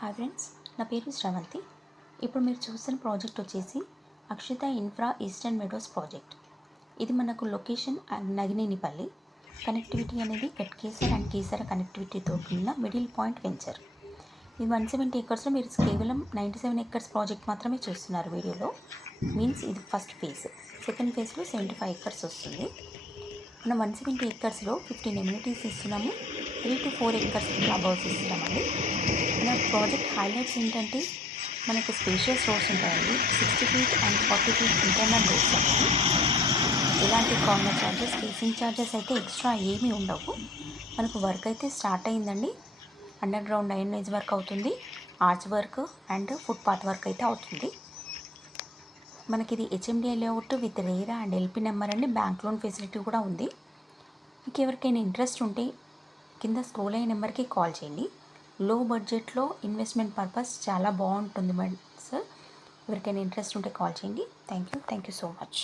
Hi friends, నా పేరు శ్రవంతి. ఇప్పుడు మీరు చూస్తున్న ప్రాజెక్ట్ వచ్చేసి Akshita infra eastern meadows project. ఇది మనకు లొకేషన్ నగినేనిపల్లి. కనెక్టివిటీ అనేది గట్కేసర్ అండ్ కేసర కనెక్టివిటీతో ఉన్న మిడిల్ పాయింట్ వెంచర్. ఇది 170 ఎకర్స్లో మీరు కేవలం 97 ఎకర్స్ ప్రాజెక్ట్ మాత్రమే చూస్తున్నారు వీడియోలో. మీన్స్ ఇది ఫస్ట్ ఫేజ్. సెకండ్ ఫేజ్లో 75 ఎకర్స్ వస్తుంది. మనం 170 ఎకర్స్లో 15 ఎమ్యూనిటీస్ ఇస్తున్నాము. 3 to 4 ఎకర్స్ క్లబ్ హౌస్ ఇస్తున్నామండి. మన ప్రాజెక్ట్ హైలైట్స్ ఏంటంటే మనకు స్పేషియస్ రోడ్స్ ఉంటాయండి. 60 feet and 40 feet internal roads అనేవి. ఇలాంటి కార్నర్ ఛార్జెస్, ఫేసింగ్ ఛార్జెస్ అయితే ఎక్స్ట్రా ఏమీ ఉండవు. మనకు వర్క్ అయితే స్టార్ట్ అయిందండి. అండర్ గ్రౌండ్ డ్రైనేజ్ వర్క్ అవుతుంది, arch work and footpath work అయితే అవుతుంది. మనకి ఇది HMDI layout with RERA and LP number అండి. బ్యాంక్ లోన్ ఫెసిలిటీ కూడా ఉంది. మీకు ఎవరికైనా ఇంట్రెస్ట్ ఉంటే కింద స్క్రోల్ అయ్యే నెంబర్కి కాల్ చేయండి. లో బడ్జెట్లో ఇన్వెస్ట్మెంట్ పర్పస్ చాలా బాగుంటుంది మేడం సార్. ఎవరికైనా ఇంట్రెస్ట్ ఉంటే కాల్ చేయండి. Thank you so much.